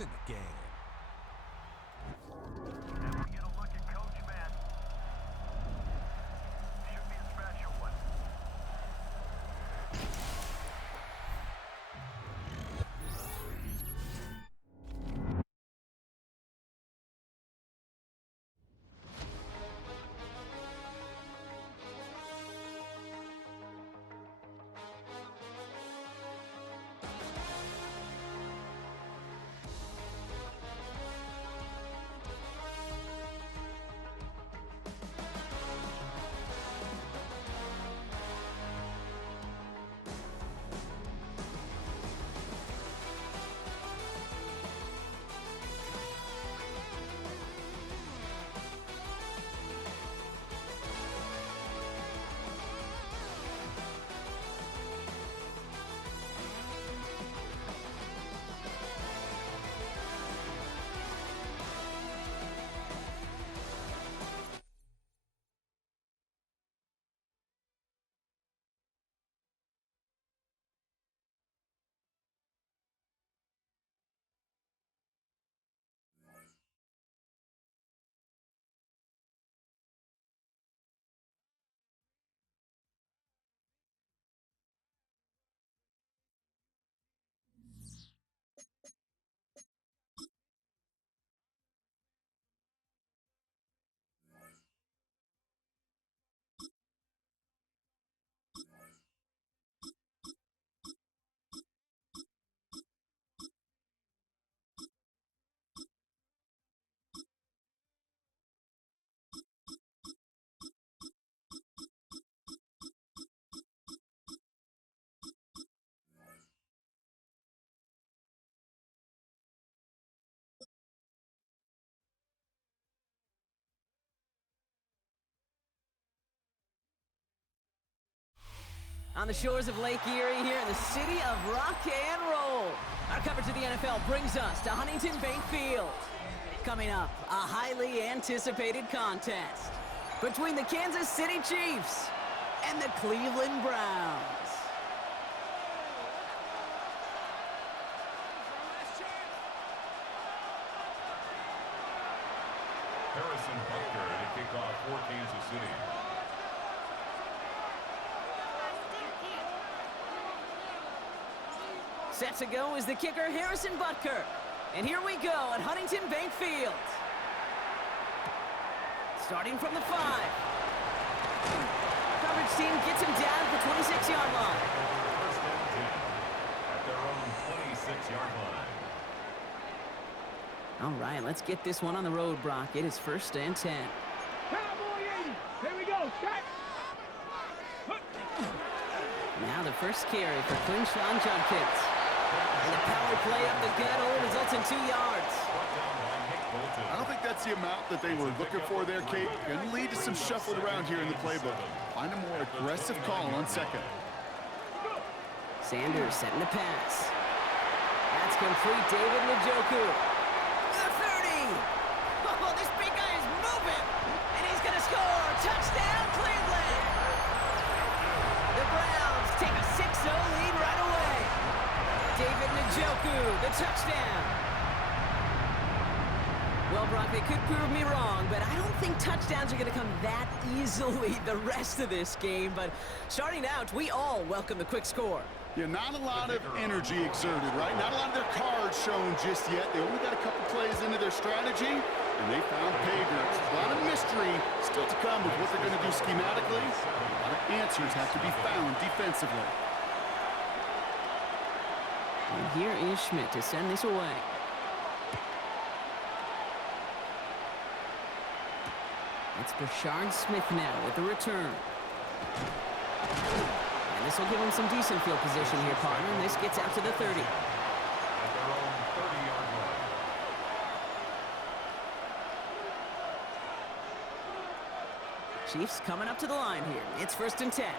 in the game. And we get a look at Coach Madden. Should be a special one. On the shores of Lake Erie here in the city of rock and roll. Our coverage of the NFL brings us to Huntington Bank Field. Coming up, a highly anticipated contest between the Kansas City Chiefs and the Cleveland Browns. Harrison Butker to kick off for Kansas City. Set to go is the kicker, Harrison Butker. And here we go at Huntington Bank Field. Starting from the 5. Coverage team gets him down at the 26-yard line. First and 10 at their own 26-yard line. All right, let's get this one on the road, Brock. It is first and 10. Cowboy 80. Here we go. Check. Now the first carry for Quinshawn Judkins. And the power play up the gut only results in 2 yards. I don't think that's the amount that they were looking for there, Kate. Going to lead to some shuffled around here in the playbook. Find a more aggressive call on second. Sanders setting the pass. That's complete. David Njoku. The 30. Oh, this big guy is moving. And he's going to score. Touchdown, Cleveland. The Browns take a 6-0 lead right away. David Njoku, the touchdown. Well, Brock, they could prove me wrong, but I don't think touchdowns are going to come that easily the rest of this game. But starting out, we all welcome the quick score. Yeah, not a lot of energy exerted, right? Not a lot of their cards shown just yet. They only got a couple plays into their strategy, and they found pay dirt. A lot of mystery still to come with what they're going to do schematically. A lot of answers have to be found defensively. And here is Schmidt to send this away. It's Brashard Smith now with the return. And this will give him some decent field position here, partner. And this gets out to the 30. At their own 30-yard line. Chiefs coming up to the line here. It's first and 10.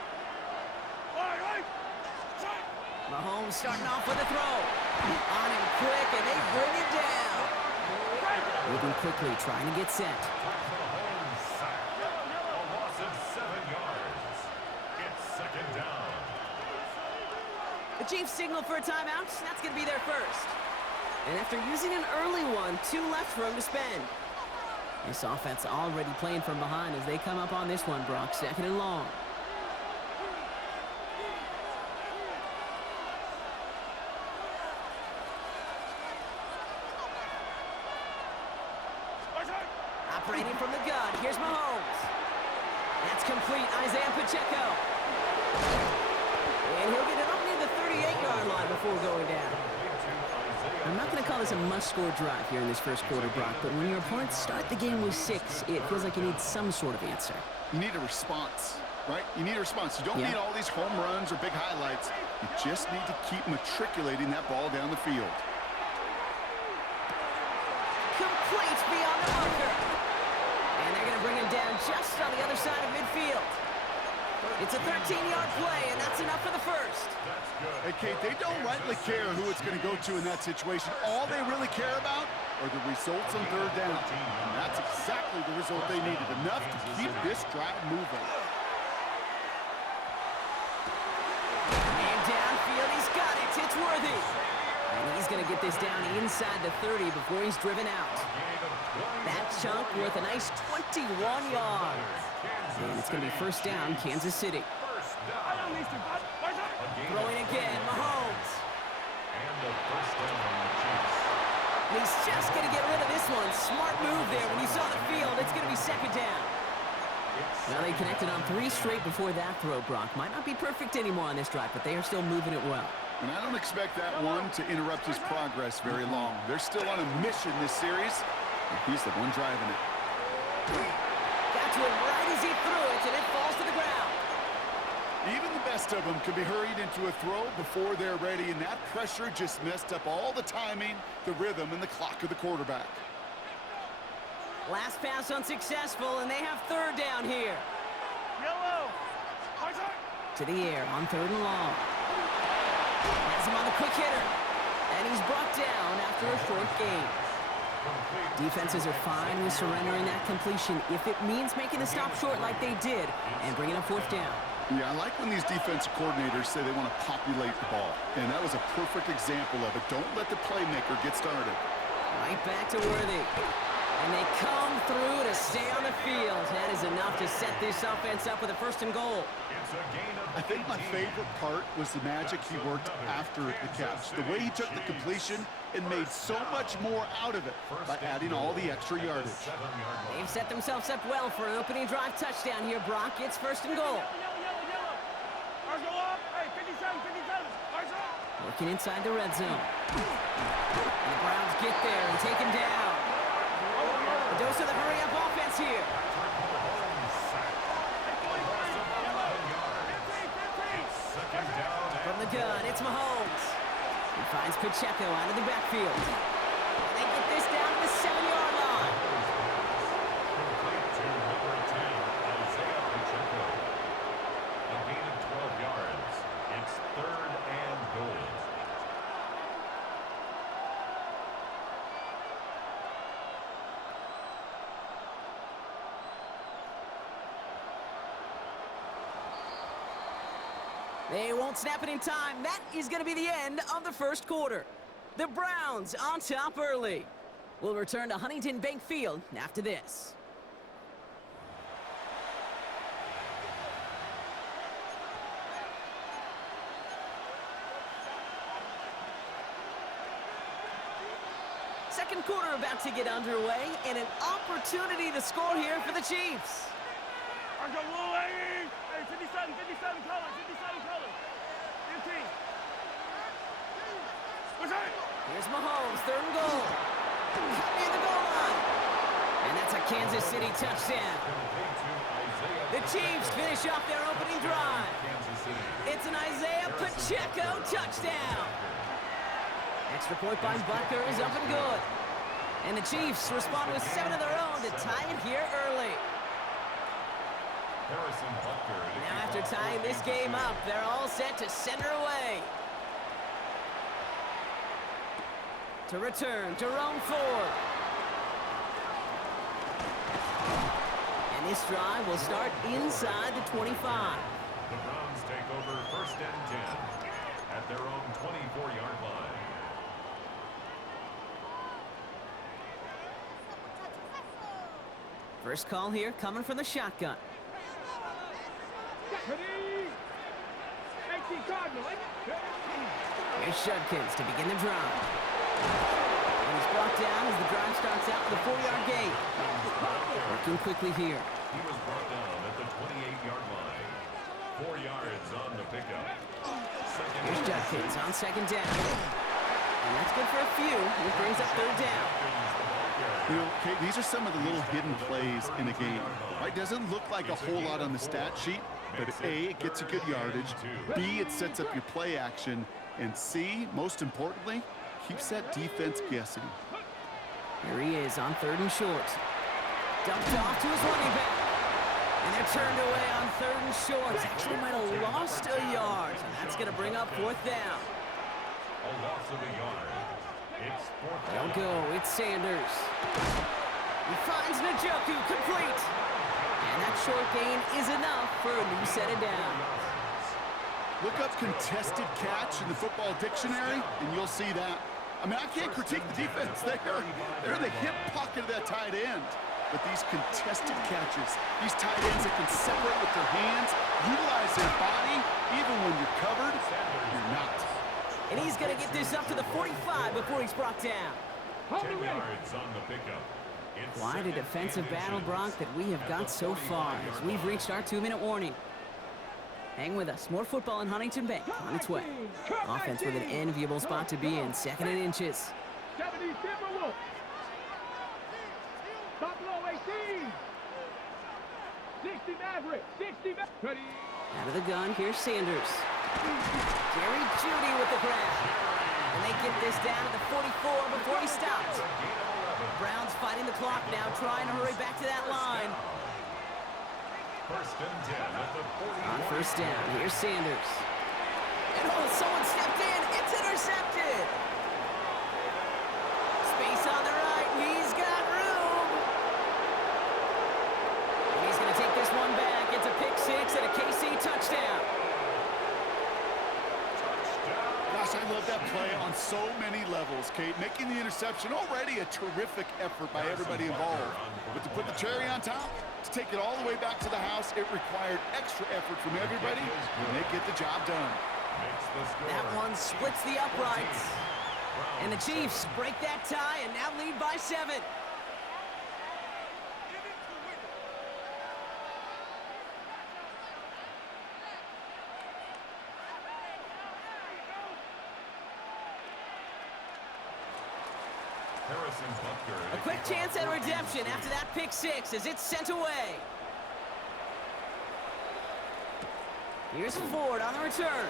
Mahomes starting off with a throw. On him quick, and they bring it down. Moving quickly, trying to get set. Mahomes sacked. A loss of 7 yards. It's second down. The Chiefs signal for a timeout. That's going to be their first. And after using an early one, 2 left for him to spend. This offense already playing from behind as they come up on this one, Brock. 2nd and long. Operating from the gun. Here's Mahomes. That's complete. Isaiah Pacheco. And he'll get it only the 38-yard line before going down. I'm not going to call this a must-score drive here in this first quarter, Brock, but when your opponents start the game with 6, it feels like you need some sort of answer. You need a response, right? You need a response. You don't need all these home runs or big highlights. You just need to keep matriculating that ball down the field. Complete beyond the marker. And they're going to bring him down just on the other side of midfield. It's a 13-yard play, and that's enough for the first. Hey, Kate, they don't rightly care who it's going to go to in that situation. All they really care about are the results on 3rd down. And that's exactly the result they needed. Enough to keep this drive moving. And downfield, he's got it. It's worthy. And he's going to get this down inside the 30 before he's driven out. That chunk worth a nice 21 yards. And it's going to be 1st down, Kansas City. Throwing again, Mahomes. He's just going to get rid of this one. Smart move there. When you saw the field, it's going to be 2nd down. Now they connected on 3 straight before that throw, Brock. Might not be perfect anymore on this drive, but they are still moving it well. And I don't expect that one to interrupt his progress very long. They're still on a mission this series, and he's the one driving it. Got to him right as he threw it, and it falls to the ground. Even the best of them can be hurried into a throw before they're ready, and that pressure just messed up all the timing, the rhythm, and the clock of the quarterback. Last pass unsuccessful, and they have 3rd down here. Yellow. To the air on 3rd and long. Has him on the quick hitter. And he's brought down after a short gain. Defenses are fine with surrendering that completion if it means making the stop short like they did and bringing up 4th down. Yeah, I like when these defensive coordinators say they want to populate the ball. And that was a perfect example of it. Don't let the playmaker get started. Right back to Worthy. And they come through to stay on the field. That is enough to set this offense up with a 1st and goal. I think my favorite part was the magic he worked after the catch. The way he took the completion and made so much more out of it by adding all the extra yardage. They've set themselves up well for an opening drive touchdown here, Brock. It's 1st and goal. Working inside the red zone. And the Browns get there and take him down. A dose of the hurry-up offense here. From the gun, it's Mahomes. He finds Pacheco out of the backfield. And they get this down to the 7-yard line. Complete to number 10, Isaiah Pacheco. A gain of 12 yards. It's 3rd and goal. They won't snap it in time. That is going to be the end of the first quarter. The Browns on top early. We'll return to Huntington Bank Field after this. Second quarter about to get underway, and an opportunity to score here for the Chiefs. Hey, 57 colors, 57 colors. 15. What's that? Here's Mahomes, 3rd and goal. Cut near the goal line. And that's a Kansas City touchdown. The Chiefs finish off their opening drive. It's an Isaiah Pacheco touchdown. Extra point by Butker is up and good. And the Chiefs respond with 7 of their own to tie it here early. Now after tying this game up, they're all set to center away. To return to Rome Ford. And this drive will start inside the 25. The Browns take over 1st and 10 at their own 24-yard line. First call here coming from the shotgun. Ready? 18 Cardinal. Here's Judkins to begin the drive. And he's brought down as the drive starts out with a 4-yard gain. Working quickly here. He was brought down at the 28-yard line. 4 yards on the pickup. Here's Judkins on second down. And that's good for a few. It brings up third down. You know, Kate, these are some of the little hidden plays in a game. Right? Doesn't look like a whole lot on the stat sheet, but A, it gets you good yardage. B, it sets up your play action. And C, most importantly, keeps that defense guessing. Here he is on third and short. Dumped off to his running back. And they're turned away on third and short. Actually might have lost a yard. And that's going to bring up fourth down. A loss of a yard. It's fourth down. They'll go. It's Sanders. He finds Njoku complete. And that short gain is enough for a new set of downs. Look up contested catch in the football dictionary, and you'll see that. I mean, I can't critique the defense. They're in the hip pocket of that tight end. But these contested catches, these tight ends that can separate with their hands, utilize their body, even when you're covered, you're not. And he's going to get this up to the 45 before he's brought down. 10 yards on the pickup. It's Quite a defensive battle, Brock, that we have got so far as we've reached our 2-minute warning. Hang with us. More football in Huntington Bank on its way. Offense with an enviable spot to be in, second and inches. 70 Timberwolves. Buffalo 18. 60 Maverick. 60 Maverick. Ready? Out of the gun, here's Sanders. Jerry Jeudy with the grab. And they get this down to the 44 before he stopped. Browns fighting the clock now, trying to hurry back to that line. First and 10 at the 41. On first down, here's Sanders. And oh, someone stepped in. It's intercepted. Space on the right. He's got room. And he's going to take this one back. It's a pick six and a KC touchdown. Gosh, I love that play on so many levels, Kate. Making the interception already a terrific effort by everybody involved. But to put the cherry on top, to take it all the way back to the house, it required extra effort from everybody, and they get the job done. That one splits the uprights. And the Chiefs break that tie and now lead by 7. A quick chance at redemption after that pick six as it's sent away. Here's Ford on the return.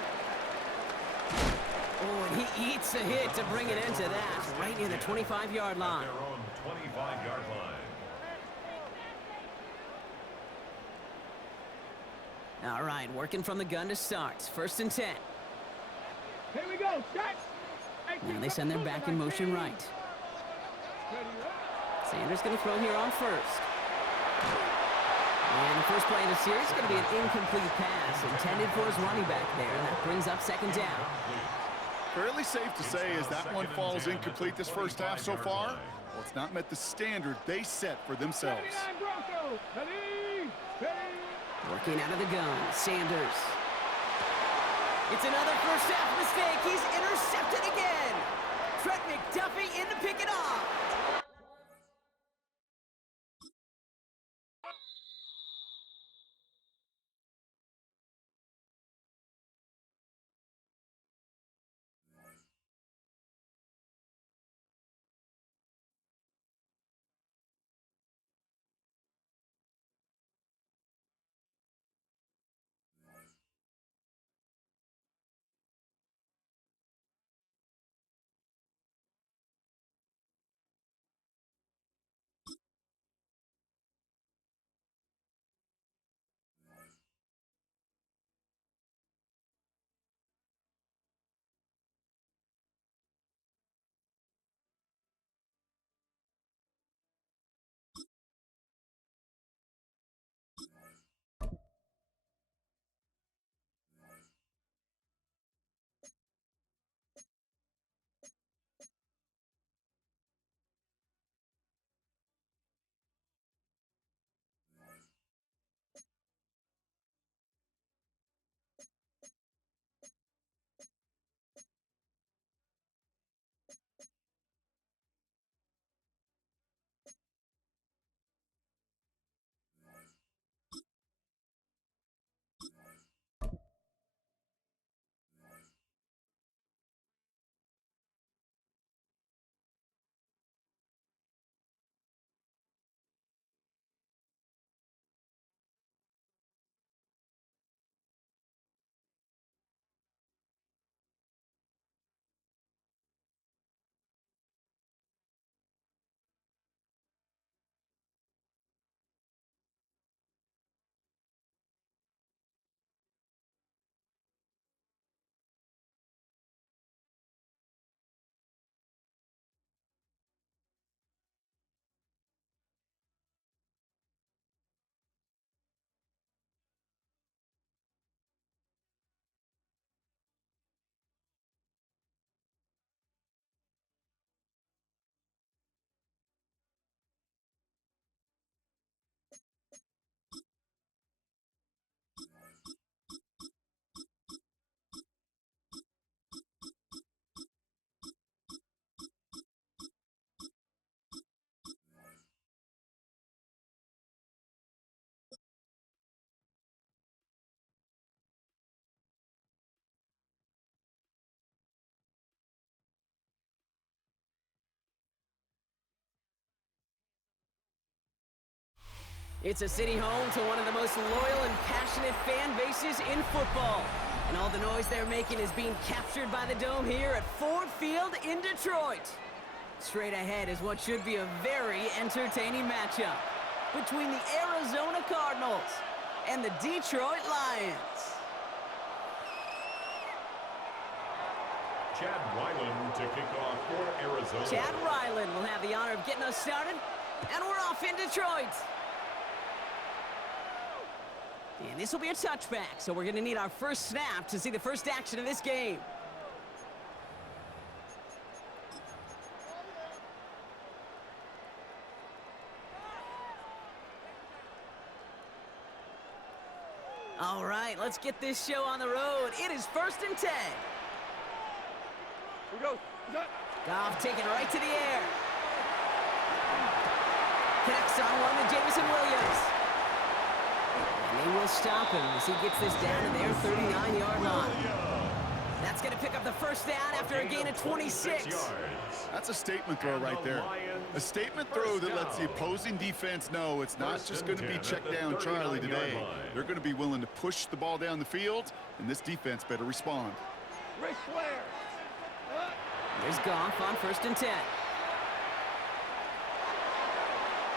Oh, and he eats a hit to bring it into that, right near the 25-yard line. Their own 25-yard line. All right, working from the gun to start. First and 10. Here we go. Set. Now they send their back in motion right. Sanders going to throw here on first. And the first play of the series is going to be an incomplete pass intended for his running back there, and that brings up second down. Fairly safe to say as that one falls incomplete this first half so far, well, it's not met the standard they set for themselves. 79 Broncos. Ready? Ready? Working out of the gun, Sanders. It's another first half mistake. He's intercepted again. Trent McDuffie in to pick it off. It's a city home to one of the most loyal and passionate fan bases in football. And all the noise they're making is being captured by the Dome here at Ford Field in Detroit. Straight ahead is what should be a very entertaining matchup between the Arizona Cardinals and the Detroit Lions. Chad Ryland to kick off for Arizona. Chad Ryland will have the honor of getting us started, and we're off in Detroit. And this will be a touchback, so we're going to need our first snap to see the first action of this game. All right, let's get this show on the road. It is 1st and 10. Here we go. Goff taking right to the air. Connects on one to Jameson Williams. And they will stop him as he gets this down to their 39-yard line. That's going to pick up the first down after a gain of 26. That's a statement throw right there. A statement throw that lets the opposing defense know it's not just going to be check down Charlie today. They're going to be willing to push the ball down the field, and this defense better respond. Rick Flair. There's Goff on 1st and 10.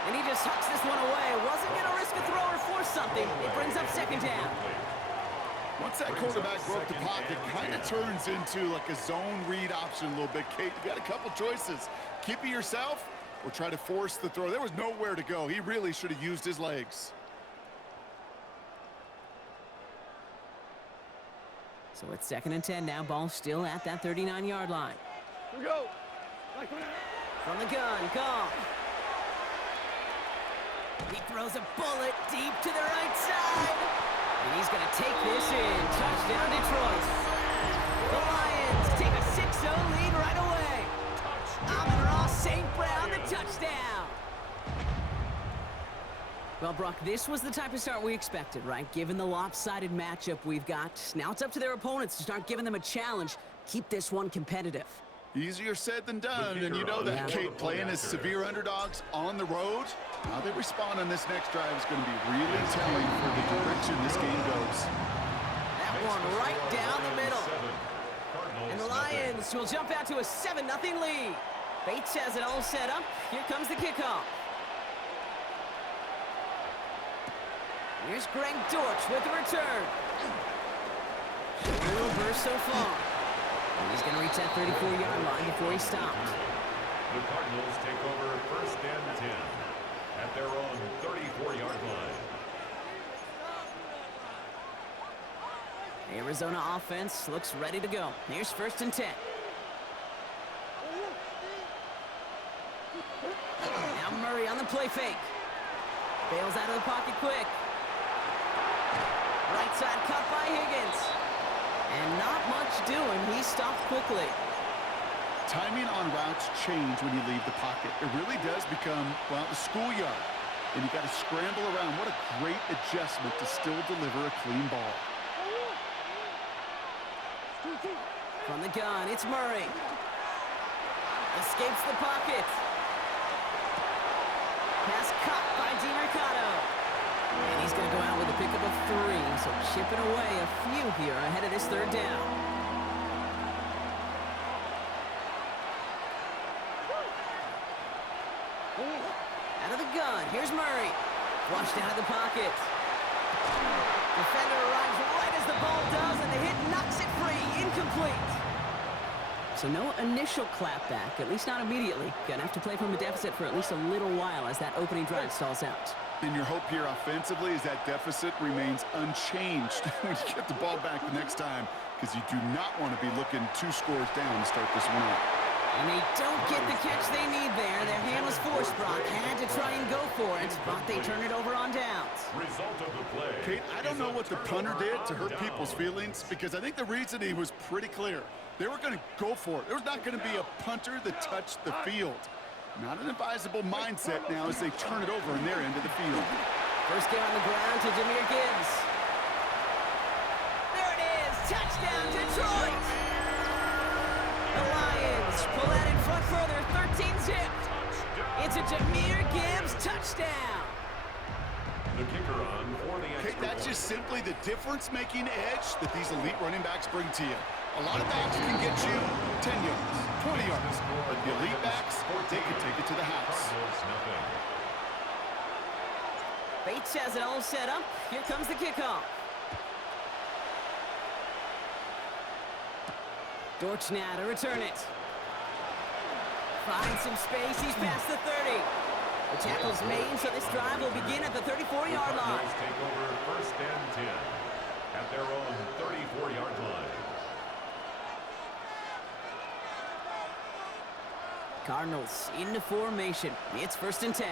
And he just hucks this one away. Wasn't going to risk a throw or force something. It brings up 2nd down. Once that quarterback broke the pocket, kind of turns into like a zone read option a little bit. Kate, you got a couple choices. Keep it yourself or try to force the throw. There was nowhere to go. He really should have used his legs. So it's 2nd and 10 now. Ball still at that 39-yard line. Here we go. From the gun, Goff. He throws a bullet deep to the right side. And he's going to take this in. Touchdown, Detroit. The Lions take a 6-0 lead right away. Amon-Ra St. Brown, the touchdown. Well, Brock, this was the type of start we expected, right? Given the lopsided matchup we've got, now it's up to their opponents to start giving them a challenge. Keep this one competitive. Easier said than done, and you know that, Kate, playing as severe underdogs on the road, how they respond on this next drive is going to be really telling for the direction this game goes. That one right down the middle. And the Lions will jump out to a 7-0 lead. Bates has it all set up. Here comes the kickoff. Here's Greg Dortch with the return. A little burst so far. And he's going to reach that 34-yard line before he stopped. The Cardinals take over 1st and 10 at their own 34-yard line. The Arizona offense looks ready to go. Here's 1st and 10. Now Murray on the play fake. Bails out of the pocket quick. Right side cut by Higgins. And not much doing. He stopped quickly. Timing on routes change when you leave the pocket. It really does become, well, the schoolyard. And you got to scramble around. What a great adjustment to still deliver a clean ball. From the gun, it's Murray. Escapes the pocket. Pass caught by DeMercado. And he's going to go out with a pickup of 3, so chipping away a few here ahead of this 3rd down. Out of the gun, here's Murray. Flushed out of the pocket. Defender arrives right as the ball does, and the hit knocks it free. Incomplete. So no initial clapback, at least not immediately. Gonna have to play from a deficit for at least a little while as that opening drive stalls out. And your hope here offensively is that deficit remains unchanged when you get the ball back the next time, because you do not want to be looking 2 scores down to start this one out. And they don't get the catch they need there. Their hand was forced, Brock. Had to try and go for it, but they turn it over on downs. Result of the play. Kate, I don't know what the punter did to hurt people's feelings, because I think the reasoning was pretty clear. They were going to go for it. There was not going to be a punter that touched the field. Not an advisable mindset now as they turn it over in their end of the field. First down on the ground to Jahmyr Gibbs. There it is. Touchdown, Detroit. The Lions pull that in front further. 13-zip. It's a Jahmyr Gibbs touchdown. The kicker on for the Okay, extra that's point. just simply the difference-making edge that these elite running backs bring to you. A lot of backs can get you 10 yards, 20 yards, but the elite backs, they can take it to the house. Cardinals, nothing. Bates has it all set up. Here comes the kickoff. Dortch now to return it. Finds some space. He's past the 30. The tackle's made, so this drive will begin at the 34-yard line. Cardinals take over first and 10 at their own 34-yard line. Cardinals into formation. It's first and 10.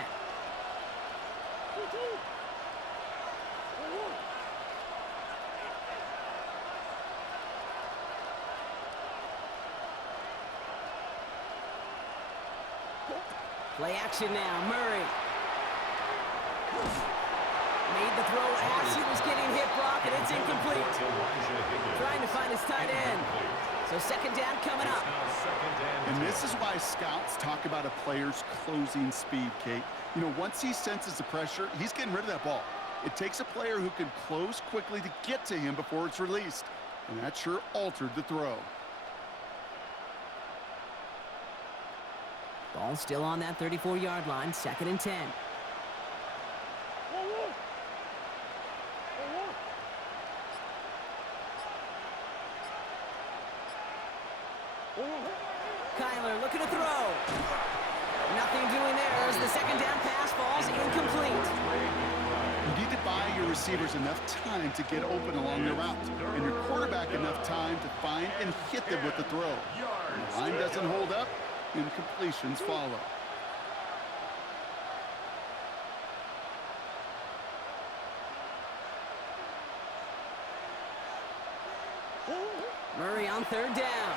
Play action now. Murray made the throw as he was getting hit, Brock, and it's incomplete. Trying to find his tight end. So second down coming up. And this is why scouts talk about a player's closing speed, Kate. You know, once he senses the pressure, he's getting rid of that ball. It takes a player who can close quickly to get to him before it's released. And that sure altered the throw. Ball still on that 34-yard line, second and 10. Kyler looking to throw. Nothing doing there as the second down pass falls incomplete. You need to buy your receivers enough time to get open along their route, and your quarterback enough time to find and hit them with the throw. When the line doesn't hold up, incompletions follow. Murray on third down.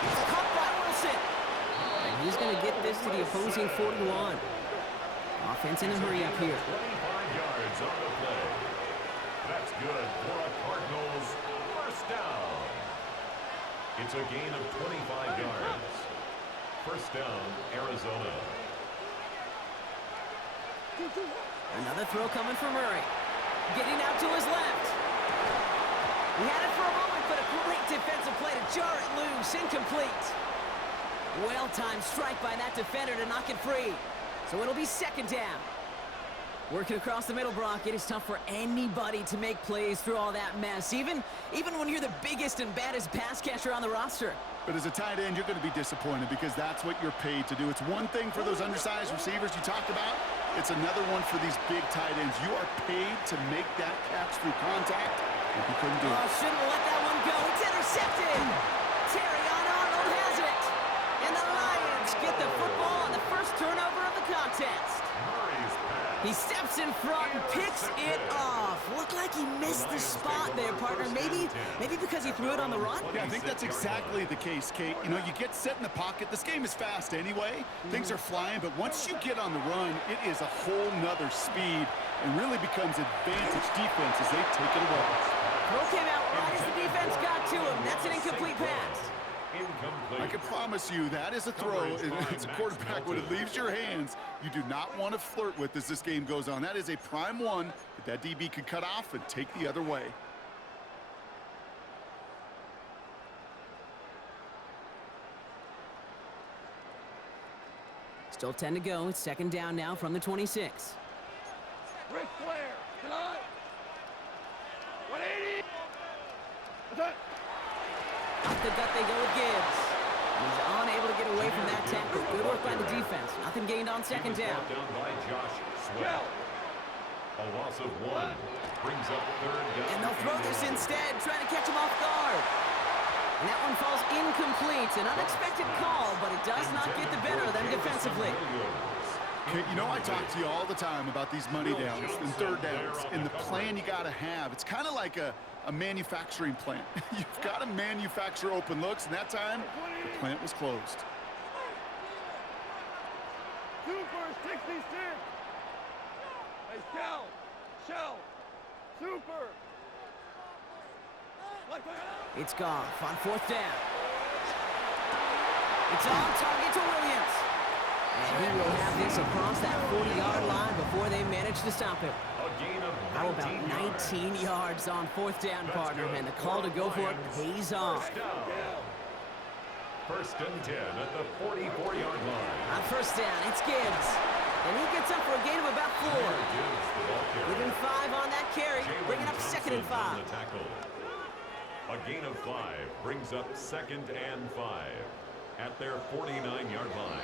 He's caught by Wilson. And he's going to get this to the opposing 41. Offense in a hurry up here. 25 yards on the play. That's good for a Cardinals first down. It's a gain of 25 yards. First down, Arizona. Another throw coming from Murray. Getting out to his left. He had it for a moment, but a great defensive play to jar it loose. Incomplete. Well-timed strike by that defender to knock it free. So it'll be second down. Working across the middle, Brock, it is tough for anybody to make plays through all that mess, even when you're the biggest and baddest pass catcher on the roster. But as a tight end, you're going to be disappointed because that's what you're paid to do. It's one thing for those undersized receivers you talked about. It's another one for these big tight ends. You are paid to make that catch through contact, and you couldn't do it. Oh, shouldn't have let that one go. It's intercepted. Terrion Arnold has it. And the Lions get the football on the first turnover of the contest. He steps in front and picks it off. Looked like he missed the spot there, partner. Maybe because he threw it on the run? Yeah, I think that's exactly the case, Kate. You know, you get set in the pocket. This game is fast anyway. Things are flying, but once you get on the run, it is a whole nother speed and really becomes advantage defense as they take it away. Throw came out right as the defense got to him. That's an incomplete pass. Incomplete. I can promise you that is a throw. It's a quarterback when it leaves your hands. You do not want to flirt with as this game goes on. That is a prime one that DB could cut off and take the other way. Still 10 to go. It's second down now from the 26. Ric Flair, tonight. 180. Off the gut they go with Gibbs. He's unable to get away from that tackle. Good work by the defense. Nothing gained on second down. Down by Josh Sweat. A loss of 1 brings up third down. And they'll throw this instead, trying to catch him off guard. And that one falls incomplete. An unexpected call, but it does not get the better of them defensively. Okay, you know I talk to you all the time about these money downs and third downs and the plan you got to have. It's kind of like a manufacturing plant. You've got to manufacture open looks, and that time, the plant was closed. Super 66. Hey, Shell. Super. It's Goff on fourth down. It's on target to Williams. And he will have this across that 40-yard line before they manage to stop him. A gain of 19 How about 19 yards on fourth down, partner? And the call to go for it pays off. First down. First and 10 at the 44-yard line. On first down, it's Gibbs. And he gets up for a gain of about 4. Gibbs the ball carrier. Within 5 on that carry, bringing up second and 5. On the tackle. A gain of 5 brings up second and 5 at their 49-yard line.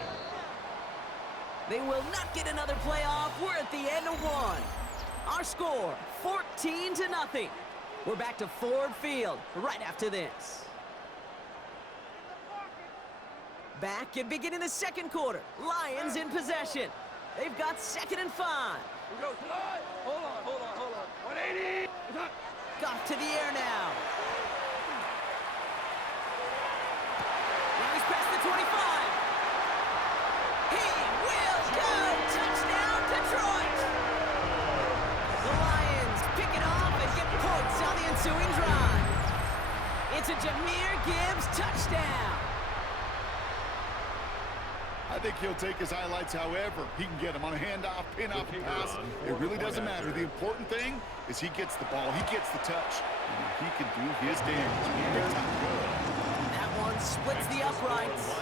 They will not get another playoff. We're at the end of 1. Our score, 14-0. We're back to Ford Field right after this. Back and beginning the second quarter. Lions in possession. They've got second and 5. We go. Hold on. 180. Goff to the air now. Now he's past the 25. He will go. Touchdown, Detroit. The Lions pick it off and get points on the ensuing drive. It's a Jahmyr Gibbs touchdown. I think he'll take his highlights however he can get them on a handoff, pin-off, pass. It really doesn't matter. The important thing is he gets the ball, he gets the touch, and he can do his damage. Big time. That one splits the uprights.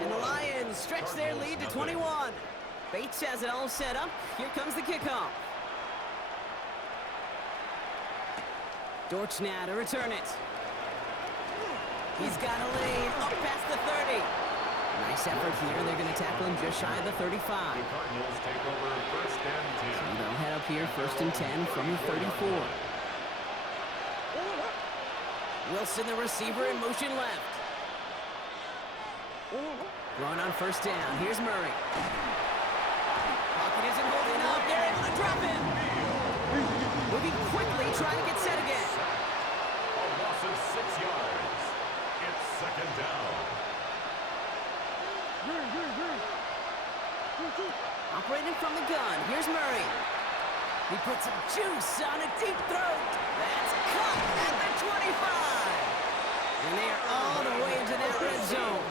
And the Lions stretch their lead to 21. Bates has it all set up. Here comes the kickoff. Dortch now to return it. He's got a lane up past the 30. Nice effort here. They're going to tackle him just shy of the 35. The Cardinals take over first and 10. So they'll head up here first and 10 from the 34. Wilson, the receiver, in motion left. Throwing on first down. Here's Murray. Pocket isn't holding up. They're able to drop him. Moving quickly, trying to get set again. A loss of 6 yards. It's second down. Operating from the gun. Here's Murray. He puts some juice on a deep throat. That's caught at the 25. And they are all the way into that red zone.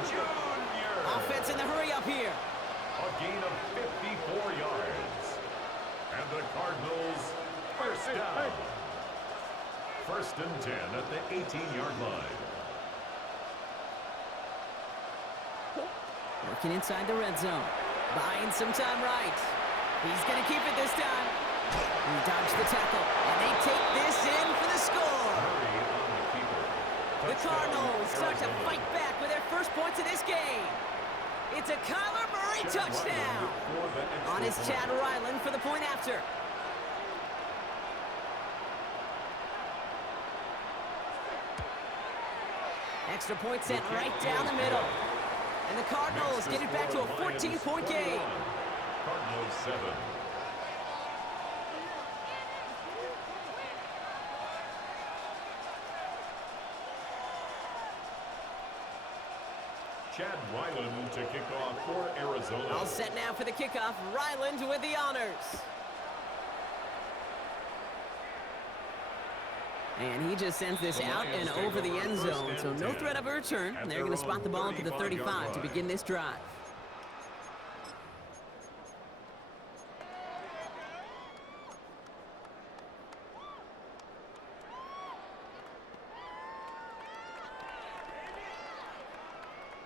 Offense in the hurry up here. A gain of 54 yards. And the Cardinals first down. First and 10 at the 18-yard line. Working inside the red zone. Buying some time right. He's going to keep it this time. He dodged the tackle. And they take this in for the score. The Cardinals start to fight back with their first points of this game. It's a Kyler Murray touchdown. On his Chad Ryland for the point after. Extra point sent right down the middle. And the Cardinals get it back to a 14-point game. Cardinals 7. Chad Ryland to kick off for Arizona. All set now for the kickoff. Ryland with the honors. And he just sends this out and over the end zone, so no threat of a return. And they're going to spot the ball to the 35 to begin this drive.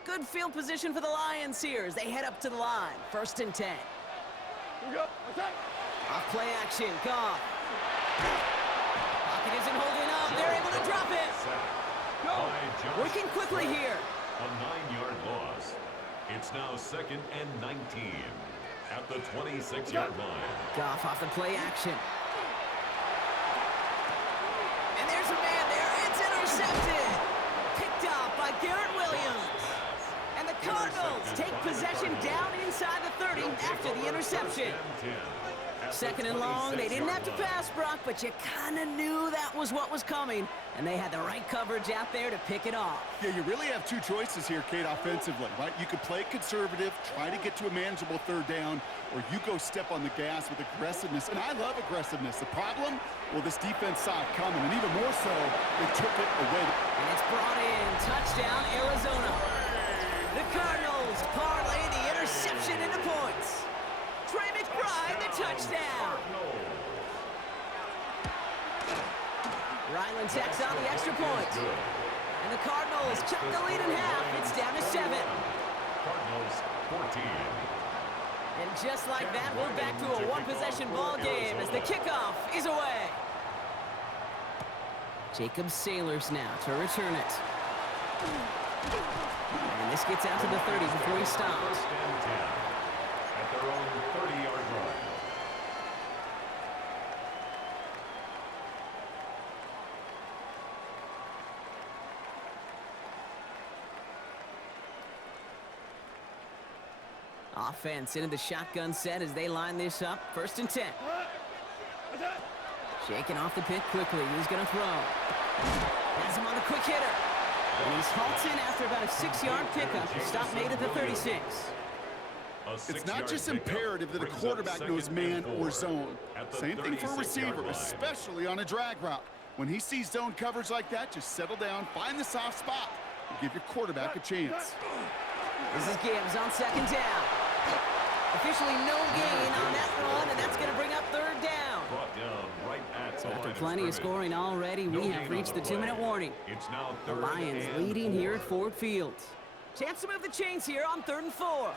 Good field position for the Lions here as they head up to the line. First and 10. Off play action. Goff. Pocket isn't holding up. They're able to drop it. Working quickly here. A 9-yard loss. It's now second and 19 at the 26-yard line. Goff off the play action. And there's a man there. It's intercepted. Picked off by Garrett Williams. And the Cardinals take possession down inside the 30 after the interception. Second and long. They didn't have to pass, Brock, but you kind of knew that was what was coming. And they had the right coverage out there to pick it off. Yeah, you really have two choices here, Kate, offensively, right? You could play conservative, try to get to a manageable third down, or you go step on the gas with aggressiveness. And I love aggressiveness. The problem, well, this defense saw it coming, and even more so, they took it away. And it's brought in. Touchdown, Arizona. The Cardinals parlay the interception into points. Trey McBride, the touchdown. Ryland tacks on the extra point. And the Cardinals cut the lead in half. It's down to 7. Cardinals 14. And just like that, we're back to a one-possession ball game as the kickoff is away. Jacob Sailors now to return it. And this gets out to the 30 before he stops. First and 10 at their own 30-yard line. Offense into the shotgun set as they line this up. First and 10. Shaking off the pick quickly. He's going to throw. Has him on the quick hitter. And he's halted after about a 6-yard pickup. Stop made at the 36. It's not just imperative that a quarterback knows man or zone. Same thing for a receiver, especially on a drag route. When he sees zone coverage like that, just settle down, find the soft spot, and give your quarterback a chance. This is Gibbs on second down. Officially no gain on that run, and that's going to bring up third down. Brought down right at the After line plenty of scoring already, we have reached the 2-minute warning. It's now The Lions leading here at Ford Field. Chance to move the chains here on 3rd and 4.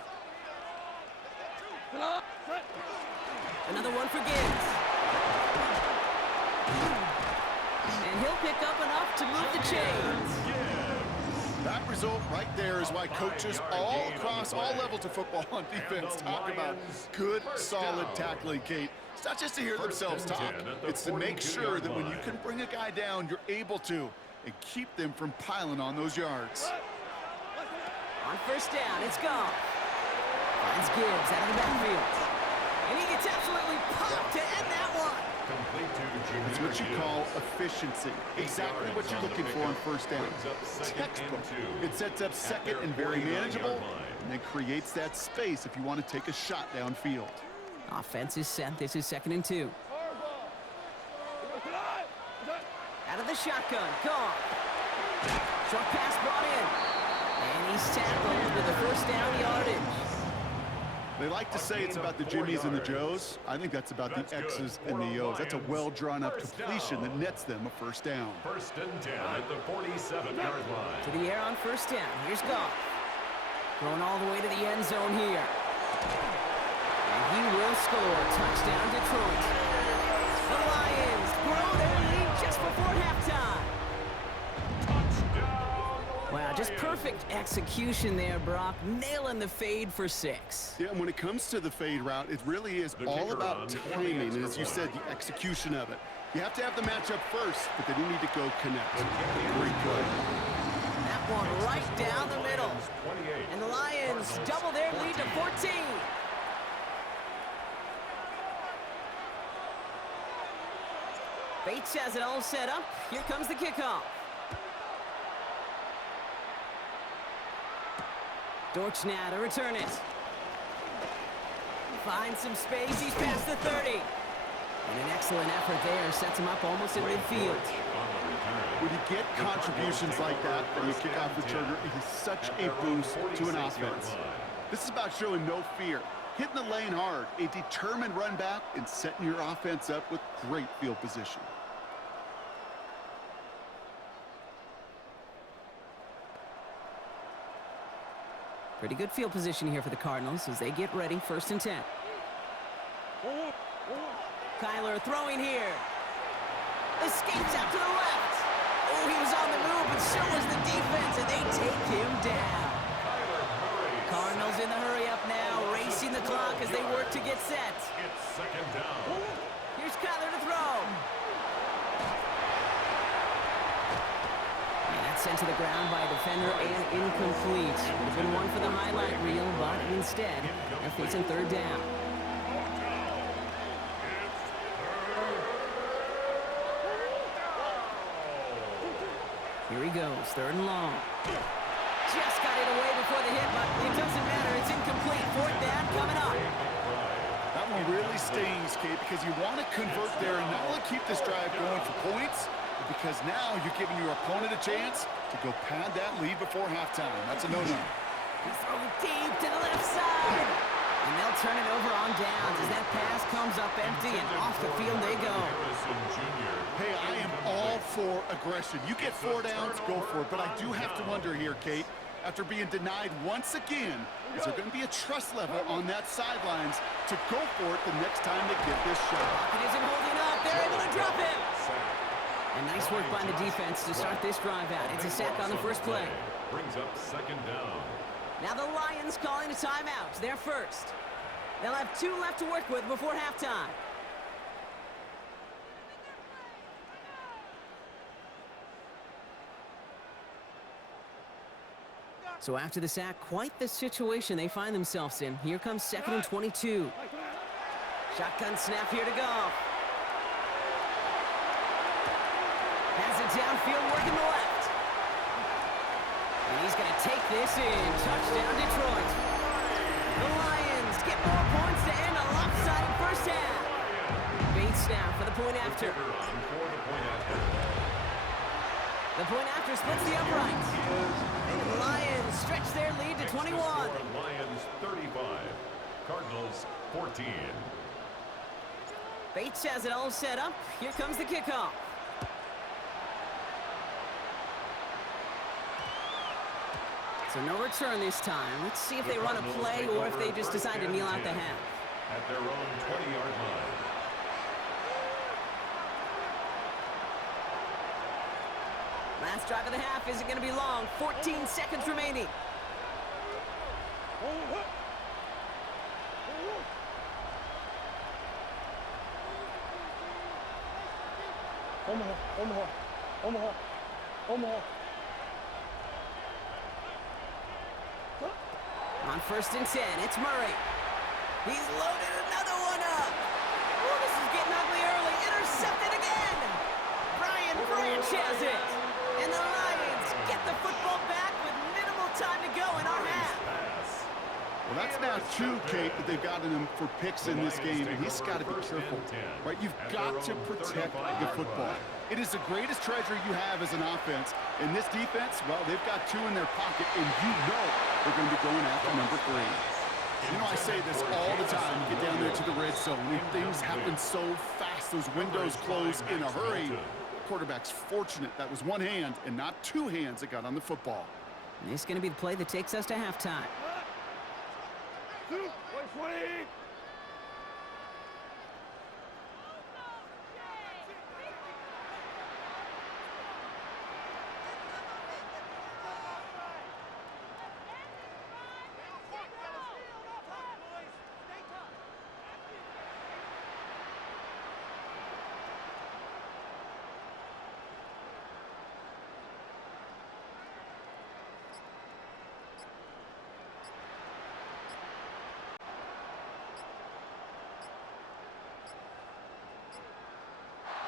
Another one for Gibbs. And he'll pick up enough to move the chains. That result right there is why coaches all across all levels of football on defense talk about good, solid tackling, Kate. It's not just to hear themselves talk. It's to make sure that when you can bring a guy down, you're able to, and keep them from piling on those yards. On first down, it's gone. Finds Gibbs out of the backfield. And he gets absolutely popped to end that one. It's what you call efficiency. Exactly what you're looking for on first down. Textbook. It sets up second and very manageable, and then creates that space if you want to take a shot downfield. Offense is set. This is 2nd and 2. Out of the shotgun. Gone. Short pass brought in. And he's tackled with a first down yardage. They like to say it's about the Jimmies and the Joes. I think that's about the X's and the O's. That's a well-drawn-up completion that nets them a first down. First and 10 at the 47-yard line. To the air on first down. Here's Goff. Going all the way to the end zone here. And he will score. Touchdown, Detroit. The Lions grow their lead just before halftime. Wow, just perfect execution there, Brock. Nailing the fade for 6. Yeah, and when it comes to the fade route, it really is all about timing, and as you said, the execution of it. You have to have the matchup first, but then you need to go connect. Great play. That one right down the middle. And the Lions double their lead to 14. Bates has it all set up. Here comes the kickoff. Dortch now to return it. Finds some space. He's past the 30. And an excellent effort there sets him up almost at midfield. When you get contributions like that from the kickoff returner, it is such a boost to an offense. This is about showing no fear, hitting the lane hard, a determined run back, and setting your offense up with great field position. Pretty good field position here for the Cardinals as they get ready. First and 10. Kyler throwing here. Escapes out to the left. Oh, he was on the move, but so was the defense, and they take him down. Cardinals in the hurry up now, racing the clock as they work to get set. It's second down. Here's Kyler to throw. And that's sent to the ground by a defender and incomplete. Would have been one for the highlight reel, but instead, they're facing third down. Here he goes, 3rd and long. Just got it away before the hit, but it doesn't matter. It's incomplete. 4th down coming up. That one really stings, Kate, because you want to convert there and not only keep this drive going for points, but because now you're giving your opponent a chance to go pad that lead before halftime. That's a no-no. He's throwing deep to the left side. And they'll turn it over on downs as that pass comes up empty and off the field they go. Hey, I am all for aggression. You get 4 downs, go for it. But I do have to wonder here, Kate, after being denied once again, is there going to be a trust level on that sidelines to go for it the next time they get this shot? It isn't holding up. They're able to drop him. And nice work by the defense to start this drive out. It's a sack on the first play. Brings up second down. Now the Lions calling a timeout. They're first. They'll have 2 left to work with before halftime. So after the sack, quite the situation they find themselves in. Here comes 2nd and 22. Shotgun snap here to go. Has it downfield, working the left. And he's going to take this in. Touchdown, Detroit. The Lions get more points to end a lopsided first half. Bates now for the point after. The point after splits the uprights. And the Lions stretch their lead to 21. Lions 35, Cardinals 14. Bates has it all set up. Here comes the kickoff. So no return this time. Let's see if they run a play or if they just decide to kneel out the half. At their own 20-yard line. Last drive of the half isn't going to be long. 14 seconds remaining. Omaha. On 1st and 10, it's Murray. He's loaded another one up. Oh, this is getting ugly early. Intercepted again. Brian Branch has it. And the Lions get the football back with minimal time to go in our half. Well, that's now 2, Kate, that they've gotten him for picks in this game, and he's got to be careful, right? You've got to protect the football. It is the greatest treasure you have as an offense. In this defense, well, they've got 2 in their pocket, and you know they're going to be going after number 3. You know, I say this all the time. You get down there to the red zone, and things happen so fast. Those windows close in a hurry. Quarterback's fortunate that was 1 hand and not 2 hands that got on the football. And this is going to be the play that takes us to halftime. 120.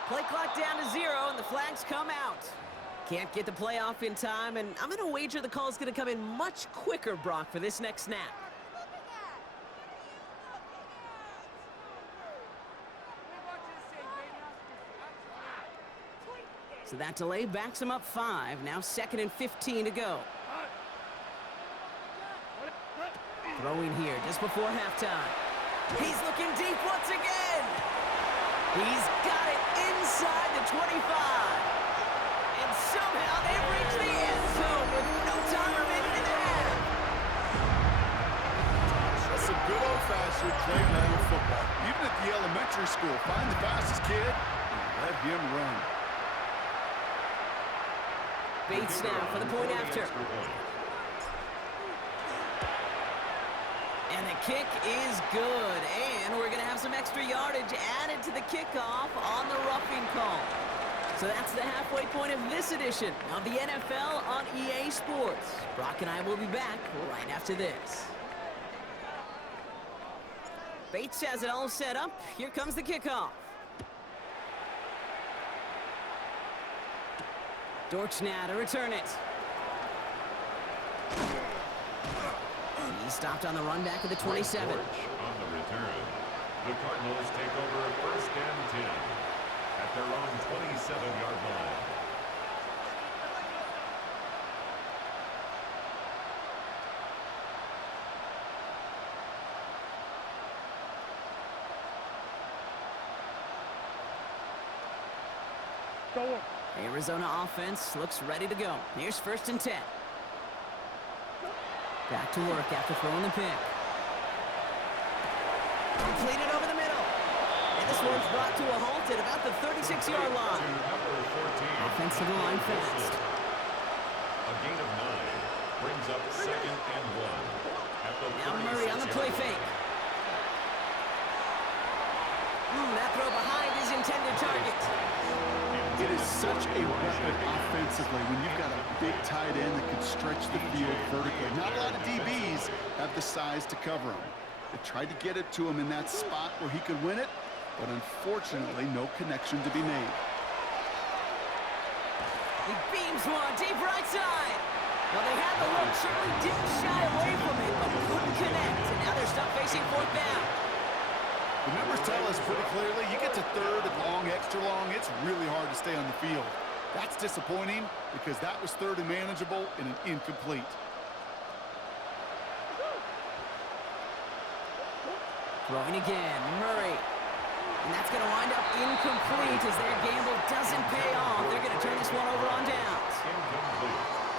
Play clock down to 0, and the flags come out. Can't get the play off in time, and I'm going to wager the call is going to come in much quicker, Brock, for this next snap. So that delay backs him up 5. Now 2nd and 15 to go. Throwing here just before halftime. He's looking deep once again. He's got it inside the 25. And somehow they've reached the end zone with no time remaining in the half. That's some good old-fashioned playground football. Even at the elementary school, find the fastest kid and let him run. Bates now for the point after. And the kick is good. And we're going to have some extra yardage added to the kickoff on the roughing call. So that's the halfway point of this edition of the NFL on EA Sports. Brock and I will be back right after this. Bates has it all set up. Here comes the kickoff. Dortch now to return it. He stopped on the run back of the 27. On the return, the Cardinals take over 1st and 10 at their own 27-yard line. door. Arizona offense looks ready to go. Here's 1st and 10. Back to work after throwing the pick. Completed over the middle. And this one's brought to a halt at about the 36-yard line. Offense to the line fast. A gain of 9 brings up 2nd and 1. At the Now Murray on the play fake. That throw behind his intended target. It is such a weapon offensively when you've got a big tight end that can stretch the field vertically. Not a lot of DBs have the size to cover him. They tried to get it to him in that spot where he could win it, but unfortunately, no connection to be made. He beams one deep right side. Well, they had the look, certainly didn't shy away from it, but couldn't connect. And now they're stuck facing 4th down. The numbers tell us pretty clearly, you get to 3rd and long, extra long, it's really hard to stay on the field. That's disappointing because that was 3rd and manageable and an incomplete. Throwing again, Murray. And that's going to wind up incomplete as their gamble doesn't pay off. They're going to turn this one over on downs.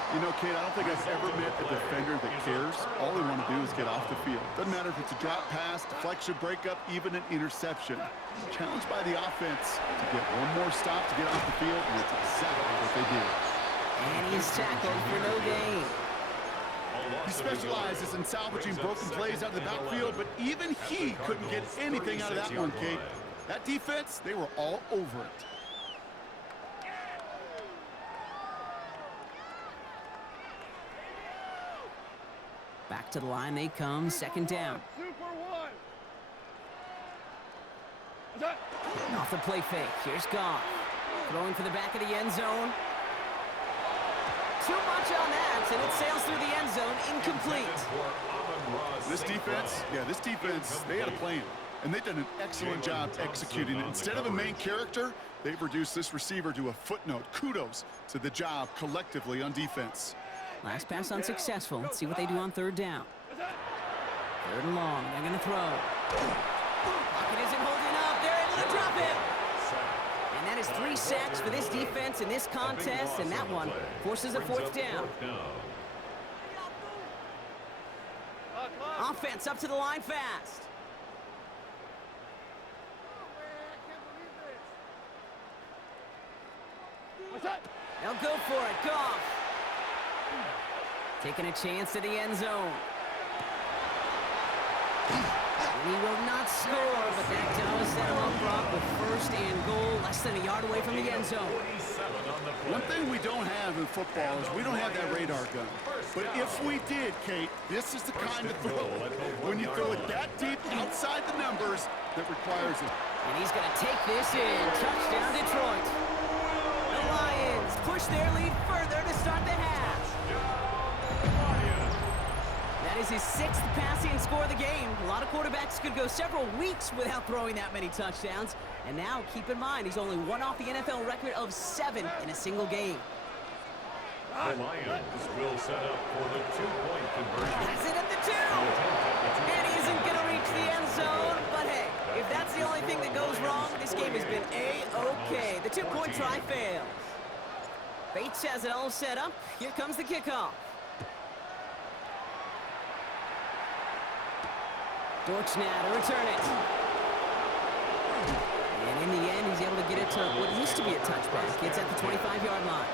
You know, Kate, I don't think I've ever met a defender that cares. All they want to do is get off the field. Doesn't matter if it's a drop pass, deflection, breakup, even an interception. Challenged by the offense to get one more stop to get off the field, and that's exactly what they did. And he's tackled for no gain. He specializes in salvaging broken plays out of the backfield, but even he couldn't get anything out of that one, Kate. That defense, they were all over it. Back to the line they come, 2nd down. Super one. Off the play fake, here's Goff. Throwing for the back of the end zone. Too much on that, and it sails through the end zone, incomplete. This defense, they had a plan, and they've done an excellent job executing it. Instead of a main character, they've reduced this receiver to a footnote. Kudos to the job collectively on defense. Last pass unsuccessful. Let's see what they do on 3rd down. 3rd and long, they're going to throw. Pocket isn't holding up, they're able to drop it. And that is 3 sacks for this defense in this contest, and that one forces a 4th down. Offense up to the line fast. They'll go for it, Goff. Taking a chance to the end zone. And he will not score, but that does set him up, Brock, with 1st and goal, less than a yard away from the end zone. One thing we don't have in football is we don't have that radar gun. But if we did, Kate, this is the kind of throw, when you throw it that deep outside the numbers, that requires it. And he's going to take this in. Touchdown, Detroit. The Lions push their lead further to start the half. That is his 6th passing score of the game. A lot of quarterbacks could go several weeks without throwing that many touchdowns. And now, keep in mind, he's only one off the NFL record of 7 in a single game. The Lions will set up for the 2-point conversion. Has it at the 2. And he isn't going to reach the end zone. But hey, if that's the only thing that goes wrong, this game has been A-OK. The 2-point try fails. Bates has it all set up. Here comes the kickoff. Dortch now to return it. And in the end, he's able to get it to what used to be a touchback. It's at the 25-yard line.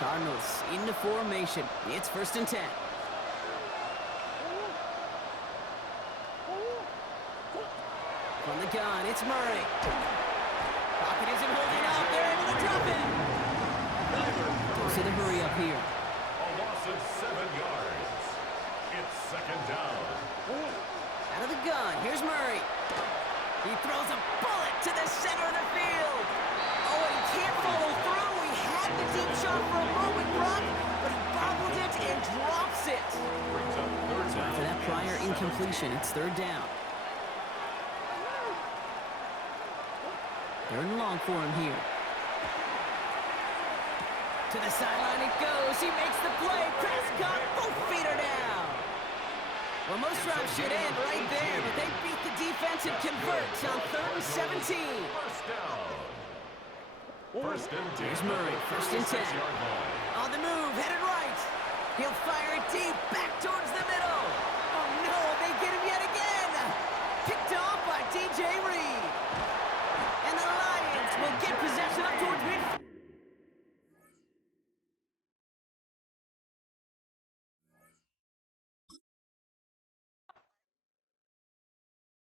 Cardinals into formation. It's 1st and 10. From the gun, it's Murray. Pocket isn't holding up. They're able to drop it. Don't see the hurry up here. A loss of 7 yards. It's 2nd down. Out of the gun, here's Murray. He throws a bullet to the center of the field. Oh, and he can't follow through. He had the deep shot for a moment, Brock, but he bobbled it and drops it. So after that prior incompletion, it's 3rd down. 3rd and long for him here. To the sideline it goes. He makes the play. Prescott, both feet are down. Well, most drives should end right there, but they beat the defense and convert on 3rd and 17. First down. First and 10. Here's Murray, 1st and 10. On the move, headed right. He'll fire it deep, back towards the middle.